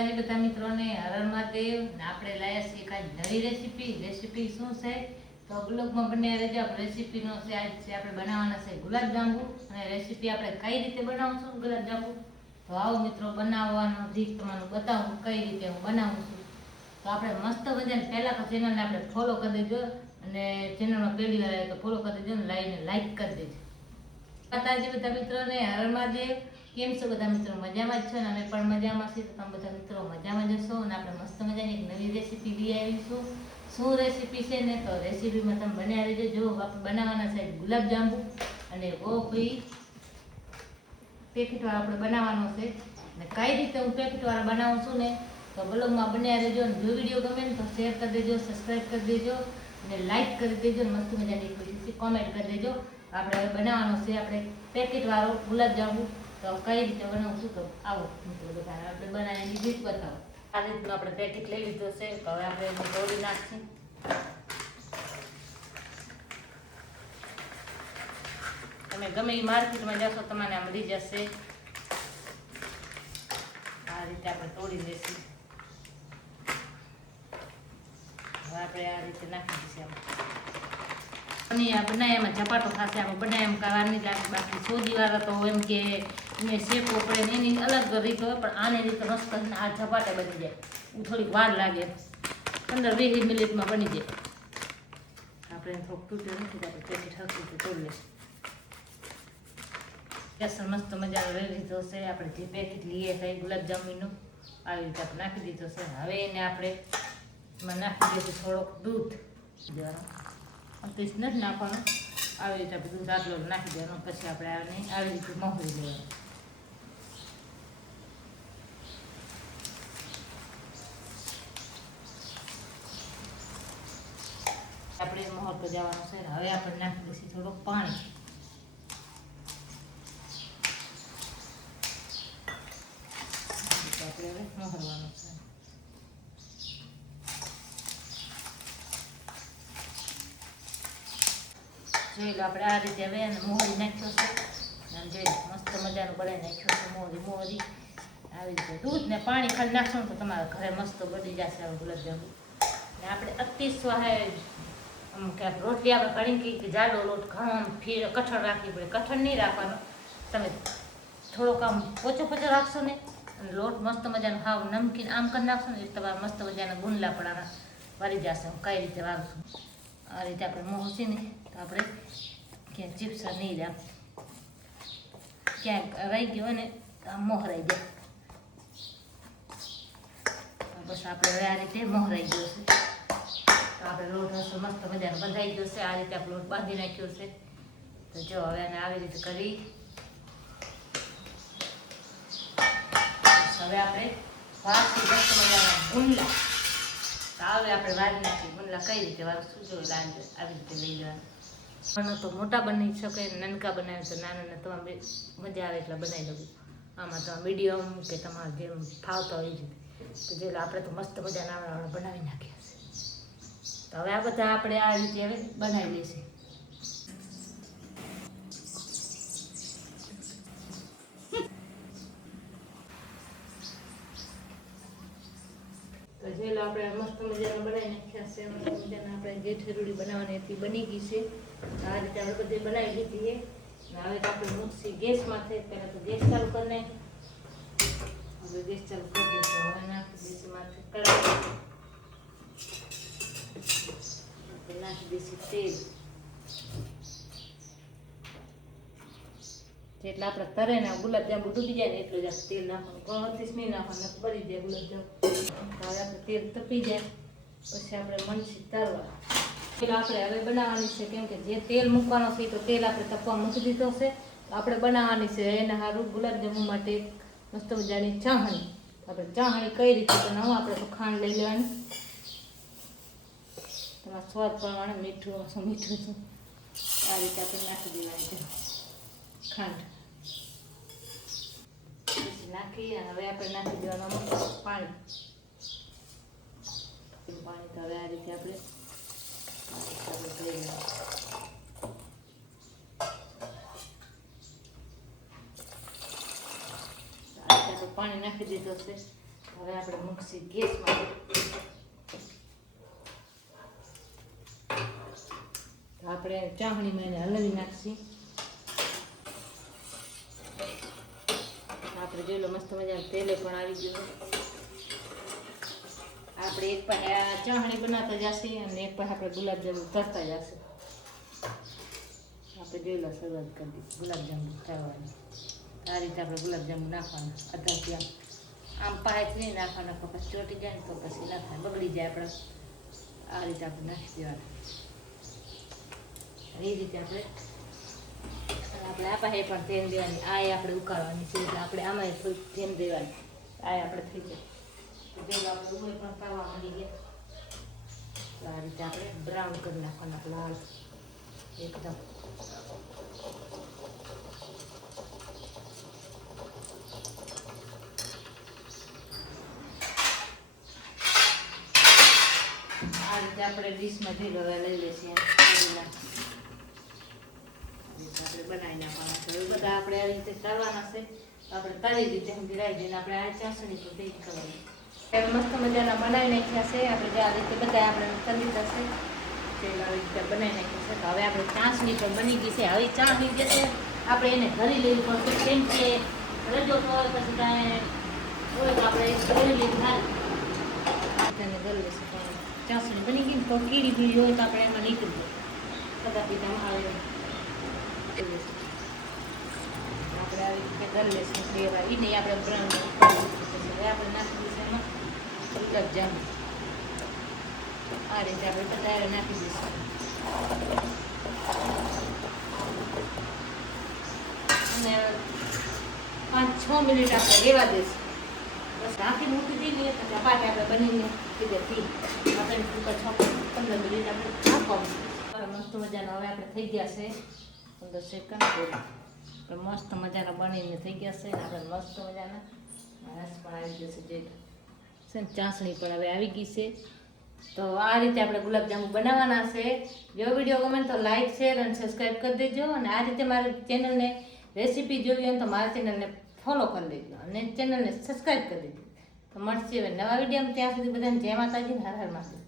બધા મિત્રોને હર મહાદેવ. આપણે લાયા છીએ કાંઈ નવી રેસીપી શું છે તો બ્લોગમાં બને રહેજો. રેસીપીનો છે આજ છે આપણે બનાવવાના છે ગુલાબજાંબુ, અને રેસીપી આપણે કઈ રીતે બનાવશું ગુલાબજાંબુ તો આવો મિત્રો બનાવવાનો રીત તમને બતાવું કઈ રીતે હું બનાવું છું. તો આપણે મસ્ત મજાને પહેલાં તો ચેનલને આપણે ફોલો કરી દેજો, અને ચેનલમાં પહેલી વાર આવે તો ફોલો કરી દેજો, અને લાઈક કરી દેજો. માતાજી બધા મિત્રોને હર મહાદેવ. કેમ છો બધા મિત્રો? મજામાં જ છો ને? અમે પણ મજામાં છીએ. તો તમે બધા મિત્રો મજામાં જશો, અને આપણે મસ્ત મજાની એક નવી રેસીપી લઈ આવીશું. શું રેસીપી છે ને તો રેસીપીમાં તમે બન્યા રહેજો. જો આપણે બનાવવાના છે ગુલાબજાંબુ, અને ઓ ભાઈ પેકેટવાળા આપણે બનાવવાનો છે. અને કઈ રીતે હું પેકેટવાળા બનાવું છું ને તો બ્લોગમાં બન્યા રહેજો. અને જો વિડીયો ગમે ને તો શેર કરી દેજો, સબસ્ક્રાઈબ કરી દેજો, અને લાઈક કરી દેજો, અને મસ્ત મજાની એક કોમેન્ટ કરી દેજો. આપણે હવે બનાવવાનો છે આપણે પેકેટવાળો ગુલાબજાંબુ. તો કઈ રીતે બનાવશું તો આવો મિત્રો બધા આપણે બનાવીને રીત બતાવો. આ રીતનું આપણે પેકેટ લઈ લીધું છે. તો હવે આપણે એને તોડી નાખીશું. તમે ગમે એ માર્કેટમાં જશો તમને આ મળી જશે. આ રીતે આપણે તોડી લઈશું. હવે આપણે આ રીતે નાખી દઈશું. બનાવ્યામાં ઝપાટો થશે. આપણે બનાવ્યામાં કાર નહીં લાગે. બાકી સોજીવાળા તો એમ કે એને શેકવો પડે ને એની અલગ રીત હોય, પણ આની રીતે મસ્ત આ ઝપાટે બની જાય. થોડીક વાર લાગે, 15-20 મિનિટમાં બની જાય. આપણે થોડુંક તૂટ્યું નથી, આપણે પેકેટ હરખું તોડી લઈશું. બેસન મસ્ત મજાનો લઈ લીધો છે. આપણે જે પેકેટ લઈએ છીએ ગુલાબજાંબુનું આવી રીતે આપણે નાખી દીધો છે. હવે એને આપણે એમાં નાખી દઈશું થોડોક દૂધ. નથી નાખવાનું, આવી રીતે આપણે દૂધ આટલો નાખી દેવાનું. પછી આપણે આને આવી રીતે મોહરી લેવાનું. આપણે મોહરતો જવાનું છે. હવે આપણે નાખી દઈશું થોડુંક પાણી. આપણે હવે મોહરવાનું છે. જોઈ લો આપણે આ રીતે હવે મોહરી નાખ્યો છે. જોઈ લો મસ્ત મજાનું બનાવી નાખ્યો છે. મોહરી આવી રીતે દૂધ ને પાણી ખાલી નાખશો તો તમારા ઘરે મસ્ત બની જશે ગુલાબજાંબુ. ને આપણે અતિ સ્વાહાય ક્યાંક રોટલી આપણે ઘણી કે જાડો લોટ ઘણો કઠણ રાખવી પડે. કઠણ નહીં રાખવાનો, તમે થોડોક આમ પોચો રાખશો ને, અને લોટ મસ્ત મજાનો હાવ નમકીન આમ કરી નાખશો ને એ તમારા મસ્ત મજાના ગુંદલા પડાના વાળી જશે. હું કઈ રીતે વાળશું આ રીતે આપણે મોહસી ને તો આપણે ક્યાંક ચિપ્સ નહીં રહે, ક્યાંક રહી ગયો હોય ને આમ મોહરાઈ જાય. બસ આપણે હવે આ રીતે મોહરાઈ ગયો છે. તો આપણે લોટ હશે મસ્ત મજાનો બંધાઈ ગયો છે. આ રીતે આપણે લોટ બાંધી નાખ્યો છે. તો જો હવે એને આવી રીતે કરી હવે આપણે વારથી મસ્ત મજાના ગુંદલા. તો હવે આપણે વારી નાખીએ ગુંદલા. કઈ રીતે વારશું જો લાગે આવી રીતે લઈ લેવાનું. તો મોટા બની શકે, નાનકા બનાવે તો નાના તમારે મજા આવે એટલે બનાવી દઉં. આમાં તમે મીડિયમ કે તમારે જેમ ફાવતા હોય છે. તો જો આપણે તો મસ્ત મજાના બનાવી નાખ્યા છે. તો હવે આ બધા આપણે આ રીતે હવે બનાવી લઈશું. તો જે આપણે મસ્ત મજાના બનાવી નાખ્યા છે. મસ્ત મજાના આપણે જે ઠેરુડી બનાવવાની હતી બની ગઈ છે. આ રીતે આપણે બધી બનાવી લીધી છે. હવે આપણે મૂકશી ગેસમાંથી. પહેલાં તો ગેસ ચાલુ કરી નાખી. હવે ગેસ ચાલુ કરી દઈશું. હવે નાખી દઈશું માથે કડાઈ. નાખી દઈશું તેલ. જેટલા આપણે તરે ને ગુલાબજાંબુ ડૂબી જાય ને એટલું જ આપણે તેલ નાખવાનું. ઘણોથી નહીં નાખવાનું, બળી જાય ગુલાબજાંબુ. હવે આપણે તેલ તપી જાય પછી આપણે મનથી તરવા. તેલ આપણે હવે બનાવવાની છે, કેમ કે જે તેલ મૂકવાનો છે તો તેલ આપણે તપવા મૂકી દીધો છે. આપણે બનાવવાની છે એના સારું ગુલાબજાંબુ માટે મસ્ત મજાની ચાહણી. આપણે ચાહણી કઈ રીતે બનાવું? આપણે તો ખાંડ લઈ લેવાની. તમારા સ્વાદ પ્રમાણે મીઠું છે આ રીતે આપણે નાખી દેવાની છે ખાંડ. નાખી અને હવે આપણે નાખી દેવાનું પાણી. પાણી તો હવે આ રીતે આપણે પાણી નાખી દીધું છે. હવે આપણે મૂકશી ગેસમાં. આપણે ચાસણીમાં એને હલાવી નાખશી. આપણે જોઈ લો મસ્ત મજાનું તેલે પણ આવી ગયું. આપણે એક પાસે આ ચાસણી બનાવતા જશે અને એક પાસે આપણે ગુલાબજાંબુ તરતા જશે. આપણે જોઈ લો શરૂઆત કરી દીધી ગુલાબજાંબુ તળવાની. આ રીતે આપણે ગુલાબજાંબુ નાખવાના અધાથી આમ પાહેથી નહીં નાખવાના, પછી ચોટી જાય ને તો પછી ના થાય, બગડી જાય આપણે. આ રીતે આપણે નાખી દેવાના. એ રીતે આપણે આ પાસે પણ તેલ દેવાની, આ આપણે ઉકાળવાની છે એટલે આપણે આમાં થોડુંક તેલ દેવાની. આ આપણે થઈ જાય તેલ આપણે ઉમે પણ પાવા મળી ગયા. તો આ રીતે આપણે બ્રાઉન કરી નાખવાના લાલ એકદમ. આ રીતે આપણે ડીશમાં જોઈ લો લઈ લઈશું. આપણે બનાવી નાખવાના છે બધા. આપણે આ રીતે તળવાના છે. આપણે તળી રીતે સમજી દઈને આપણે આ ચાસણી તો તેજ કરવાની. હવે મસ્ત મજાના બનાવી નાખ્યા છે આપણે. જે આ રીતે બધા આપણે તળી જશે તેલ આવી રીતે બનાવી નાખ્યા છે. તો હવે આપણે ચાસણી પણ બની ગઈ છે. હવે ચાસણી જે છે આપણે એને ઘરી લેવી પડશે, કેમ કે રજો હોય પછી કાંઈ હોય તો આપણે ઘરી લઈને થાય તેને ઘરી લેશું. પણ ચાસણી બની ગઈ ને તો કીડી બીડી હોય તો આપણે એમાં નીકળી જાય, બધા પીધામાં આવે. આપણે આવી રીતે કરી લઈશું ફ્લેવર. એ નહીં આપણે બ્રાઉન હવે આપણે નાખી દઈશું એમાં ગુલાબજાંબુ. આ રીતે આપણે બધા નાખી દઈશું અને 5-6 મિનિટ આપણે રહેવા દઈશું. બસ ઢાંકી મૂકી દઈએ પછી પાછી આપણે બનીને કીધેથી આપણે 15 મિનિટ આપણે નાખવાનું. મસ્ત મજાનો હવે આપણે થઈ ગયા છે 15 સેકન્ડ. મસ્ત મજાના બનીને થઈ ગયા છે. આપણે મસ્ત મજાના રસ પણ આવી ગયો છે, જે ચાસણી પણ હવે આવી ગઈ છે. તો આ રીતે આપણે ગુલાબજાંબુ બનાવવાના છે. જો વિડીયો ગમે તો લાઈક, શેર અને સબસ્ક્રાઈબ કરી દેજો. અને આ રીતે મારી ચેનલને રેસીપી જોવી હોય તો મારા ચેનલને ફોલો કરી દેજો અને ચેનલને સબસ્ક્રાઈબ કરી દેજો. તો મળશે હવે નવા વિડીયોમાં. ત્યાં સુધી બધાને જય માતાજી, હર હર મહાદેવ.